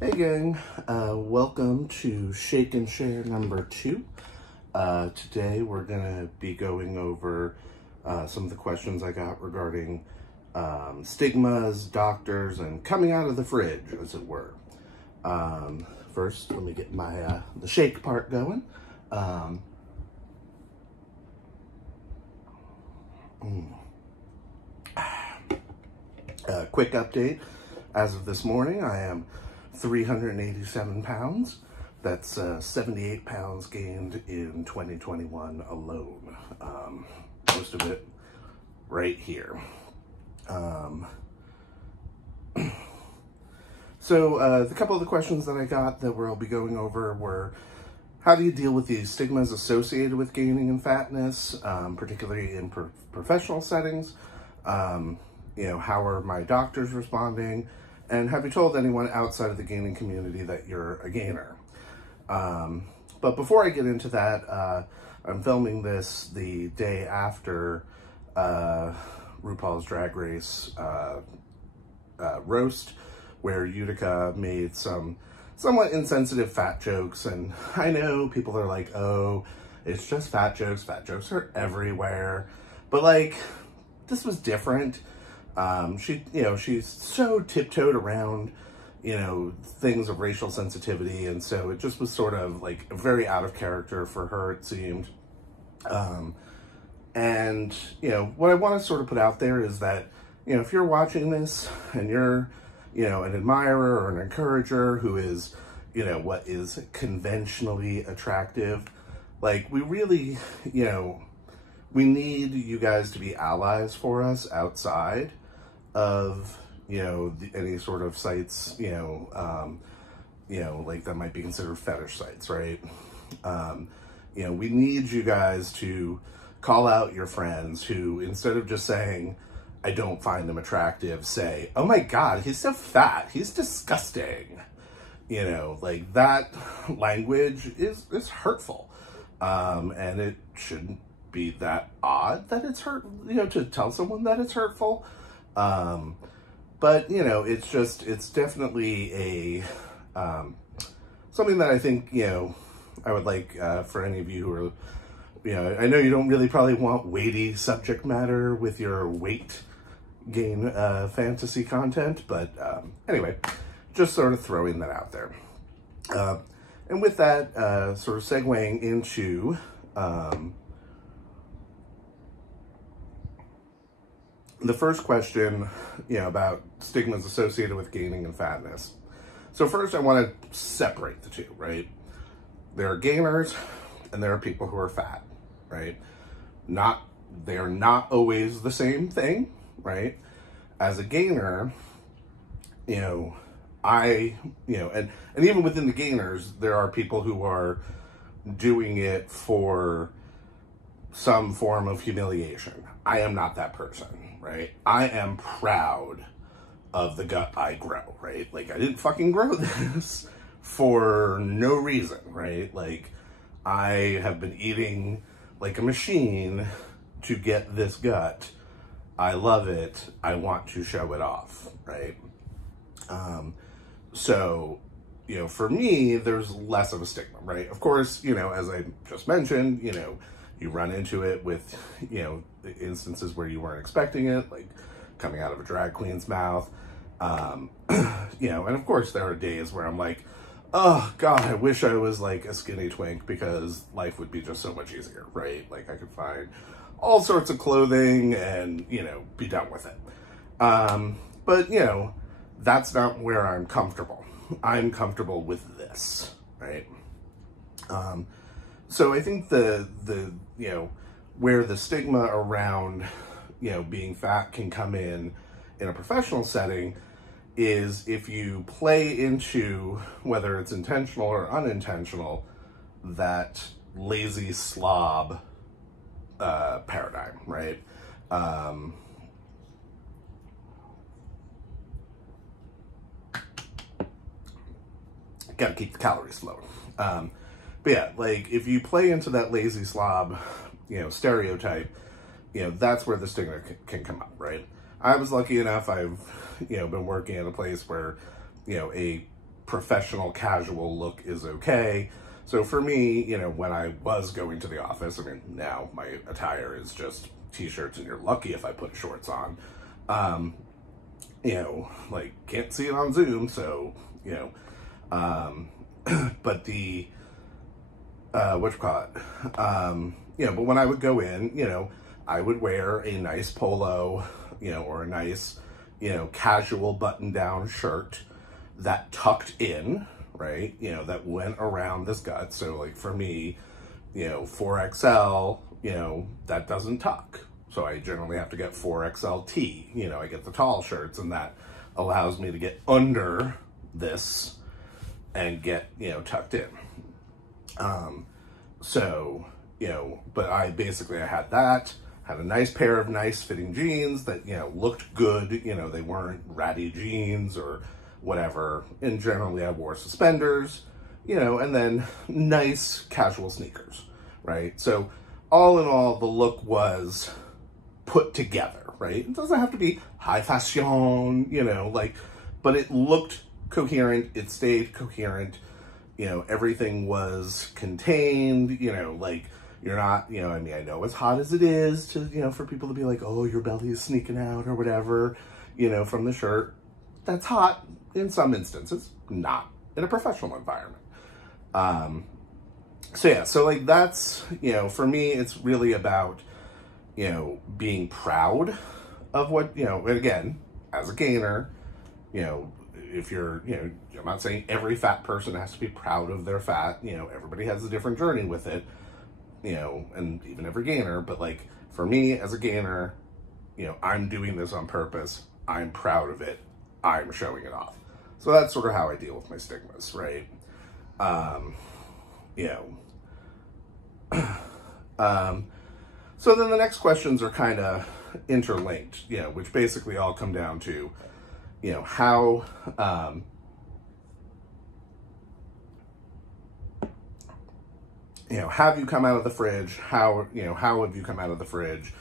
Hey gang, welcome to Shake and Share number 2. Today we're going to be going over some of the questions I got regarding stigmas, doctors, and coming out of the fridge, as it were. First, let me get my the shake part going. Quick update. As of this morning, I am 387 pounds. That's 78 pounds gained in 2021 alone. Most of it right here. So the couple of the questions that I got that I'll be going over were, how do you deal with the stigmas associated with gaining and fatness, particularly in professional settings? How are my doctors responding? And have you told anyone outside of the gaining community that you're a gainer? But before I get into that, I'm filming this the day after RuPaul's Drag Race roast, where Utica made some somewhat insensitive fat jokes. And I know people are like, oh, it's just fat jokes. Fat jokes are everywhere. But like, this was different. She's so tiptoed around, things of racial sensitivity. And so it just was sort of like very out of character for her, it seemed. And what I want to sort of put out there is that, if you're watching this and you're, an admirer or an encourager who is, what is conventionally attractive, like we really, we need you guys to be allies for us outside of, any sort of sites, like that might be considered fetish sites, right? We need you guys to call out your friends who, instead of just saying, I don't find him attractive, say, oh my God, he's so fat, he's disgusting. Like that language is hurtful. And it shouldn't be that odd that it's to tell someone that it's hurtful. But it's definitely a, something that I think, I would like, for any of you who are, I know you don't really probably want weighty subject matter with your weight gain, fantasy content, but, anyway, just sort of throwing that out there. And with that, sort of segueing into, the first question, about stigmas associated with gaining and fatness. So first I want to separate the two, right? There are gainers and there are people who are fat, right? They are not always the same thing, right? As a gainer, and even within the gainers, there are people who are doing it for some form of humiliation. I am not that person, right? I am proud of the gut I grow, right? Like, I didn't fucking grow this for no reason, right? Like, I have been eating like a machine to get this gut. I love it. I want to show it off, right? So, for me, there's less of a stigma, right? Of course, as I just mentioned, you run into it with, instances where you weren't expecting it, like coming out of a drag queen's mouth. And of course there are days where I'm like, oh God, I wish I was like a skinny twink because life would be just so much easier, right? Like I could find all sorts of clothing and, be done with it. But, that's not where I'm comfortable. I'm comfortable with this, right? So I think the where the stigma around, being fat can come in a professional setting is if you play into, whether it's intentional or unintentional, that lazy slob paradigm, right? Gotta keep the calories low. But yeah, like if you play into that lazy slob, stereotype, that's where the stigma can come up, right? I was lucky enough, I've, been working at a place where, a professional casual look is okay. So for me, you know, when I was going to the office, I mean, now my attire is just t-shirts and you're lucky if I put shorts on. You know, like, can't see it on Zoom, so, you know, but the, you know, but when I would go in, you know, I would wear a nice polo, you know, or a nice, you know, casual button-down shirt that tucked in, right? You know, that went around this gut. So, like, for me, you know, 4XL, you know, that doesn't tuck. So I generally have to get 4XLT. You know, I get the tall shirts, and that allows me to get under this and get, you know, tucked in. So, you know, but I had that, had a nice pair of nice fitting jeans that, you know, looked good. You know, they weren't ratty jeans or whatever. And generally I wore suspenders, you know, and then nice casual sneakers, right? So all in all, the look was put together, right? It doesn't have to be high fashion, you know, like, but it looked coherent. It stayed coherent. You know, everything was contained, you know, like, you're not, you know, I mean, I know as hot as it is to, you know, for people to be like, oh, your belly is sneaking out or whatever, you know, from the shirt. That's hot in some instances, not in a professional environment. So yeah, so like that's, you know, for me, it's really about, you know, being proud of what, you know, and again, as a gainer, you know, if you're, you know, I'm not saying every fat person has to be proud of their fat, you know, everybody has a different journey with it, you know, and even every gainer, but like for me as a gainer, you know, I'm doing this on purpose. I'm proud of it. I'm showing it off. So that's sort of how I deal with my stigmas, right? You know, so then the next questions are kind of interlinked, you know, which basically all come down to, you know, how, you know, have you come out of the fridge? How, you know, how have you come out of the fridge?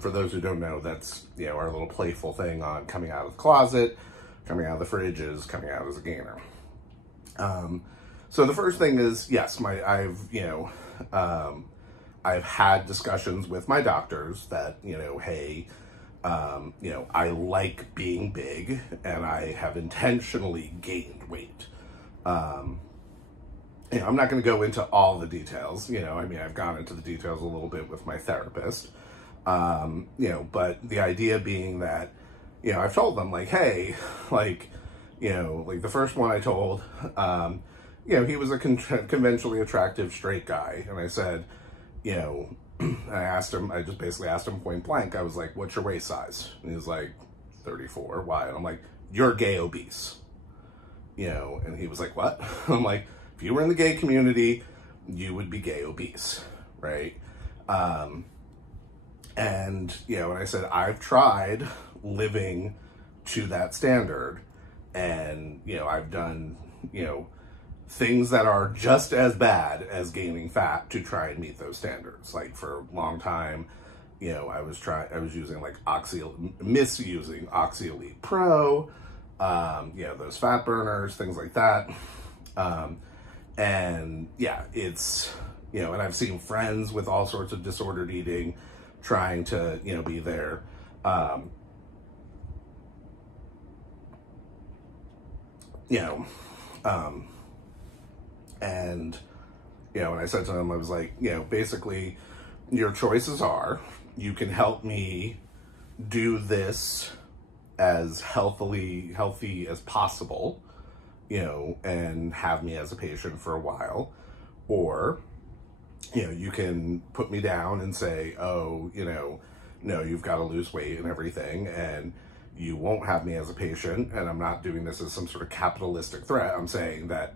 For those who don't know, that's, you know, our little playful thing on coming out of the closet. Coming out of the fridge is coming out as a gainer. So the first thing is, yes, I've had discussions with my doctors that, you know, hey, you know, I like being big and I have intentionally gained weight. You know, I'm not going to go into all the details, you know, I mean, I've gone into the details a little bit with my therapist, you know, but the idea being that, you know, I've told them like, hey, like, you know, like the first one I told, you know, he was a conventionally attractive straight guy. And I said, you know, I just basically asked him point blank. I was like, what's your waist size? And he was like, 34. Why? And I'm like, you're gay obese. You know, and he was like, what? I'm like, if you were in the gay community, you would be gay obese, right? And, you know, and I said, I've tried living to that standard, and, you know, I've done, you know, things that are just as bad as gaining fat to try and meet those standards. Like for a long time, you know, I was using like misusing Oxy-Elite Pro, you know, those fat burners, things like that. And yeah, it's, you know, and I've seen friends with all sorts of disordered eating trying to, you know, be there. You know, and, you know, and I said to him, I was like, you know, basically your choices are, you can help me do this as healthy as possible, you know, and have me as a patient for a while, or, you know, you can put me down and say, oh, you know, no, you've got to lose weight and everything, and you won't have me as a patient, and I'm not doing this as some sort of capitalistic threat. I'm saying that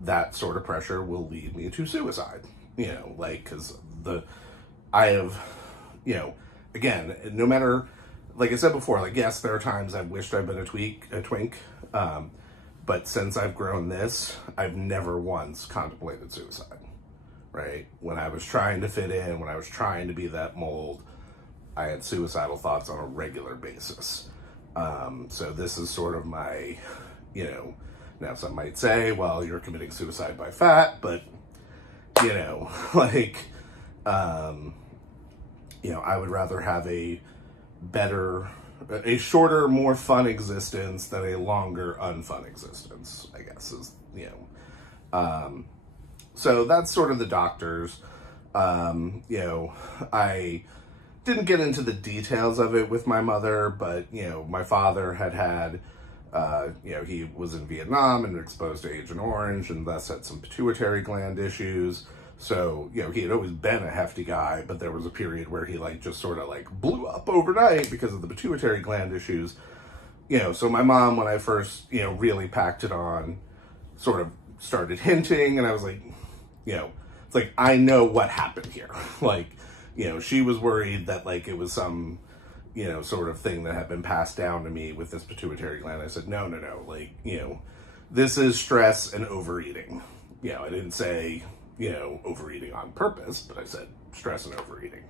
that sort of pressure will lead me to suicide, you know, like, because I have, you know, again, no matter, like I said before, like, yes, there are times I've wished I'd been a twink, but since I've grown this, I've never once contemplated suicide, right? When I was trying to fit in, when I was trying to be that mold, I had suicidal thoughts on a regular basis. So this is sort of my, you know, Now, some might say, well, you're committing suicide by fat, but, you know, like, you know, I would rather have a shorter, more fun existence than a longer, unfun existence, I guess, is, you know. So that's sort of the doctors. You know, I didn't get into the details of it with my mother, but, you know, my father had, you know, he was in Vietnam and exposed to Agent Orange and thus had some pituitary gland issues. So, you know, he had always been a hefty guy, but there was a period where he like just sort of like blew up overnight because of the pituitary gland issues. You know, so my mom, when I first, you know, really packed it on, sort of started hinting, and I was like, you know, it's like, I know what happened here. Like, you know, she was worried that like it was some, you know, sort of thing that had been passed down to me with this pituitary gland. I said, no, like, you know, this is stress and overeating. You know, I didn't say, you know, overeating on purpose, but I said stress and overeating.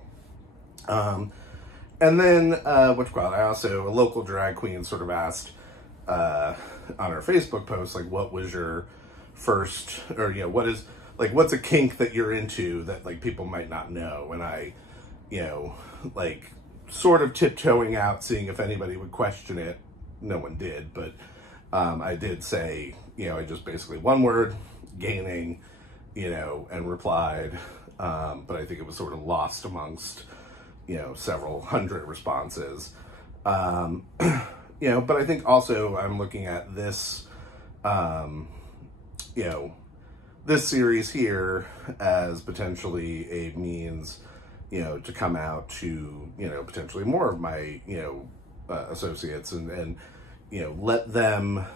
And then, I also, a local drag queen sort of asked, on her Facebook post, like, what was your first, or, you know, what's a kink that you're into that, like, people might not know? And I, you know, like, sort of tiptoeing out, seeing if anybody would question it. No one did, but, I did say, you know, I just basically, one word, gaining, you know, and replied, but I think it was sort of lost amongst, you know, several hundred responses. You know, but I think also I'm looking at this, you know, this series here as potentially a means, you know, to come out to, you know, potentially more of my, you know, associates and, you know, let them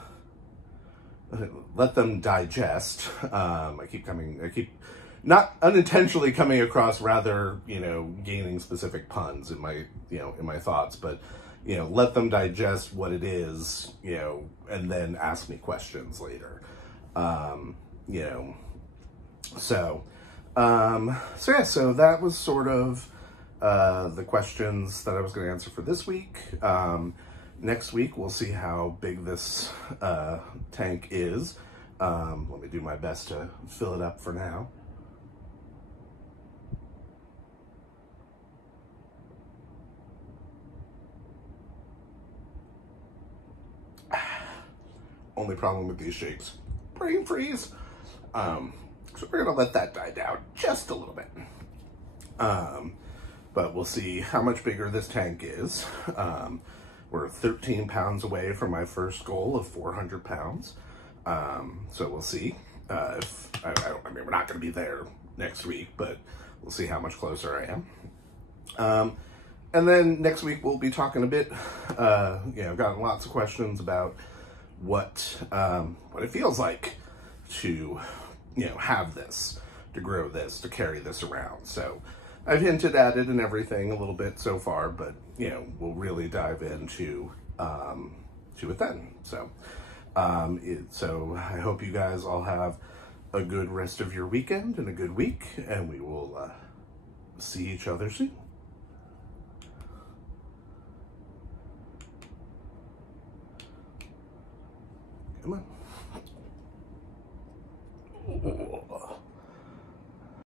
digest. I keep not unintentionally coming across rather, you know, gaining specific puns in my, you know, in my thoughts, but, you know, let them digest what it is, you know, and then ask me questions later. You know, so yeah, so that was sort of, the questions that I was going to answer for this week. Next week, we'll see how big this, tank is. Let me do my best to fill it up for now. Only problem with these shakes, brain freeze. So we're gonna let that die down just a little bit. But we'll see how much bigger this tank is. We're 13 pounds away from my first goal of 400 pounds. So we'll see if, I mean, we're not gonna be there next week, but we'll see how much closer I am. And then next week we'll be talking a bit, you know, gotten lots of questions about what it feels like to, you know, have this, to grow this, to carry this around. So I've hinted at it and everything a little bit so far, but, you know, we'll really dive into to it then. So, so I hope you guys all have a good rest of your weekend and a good week, and we will see each other soon. Come on.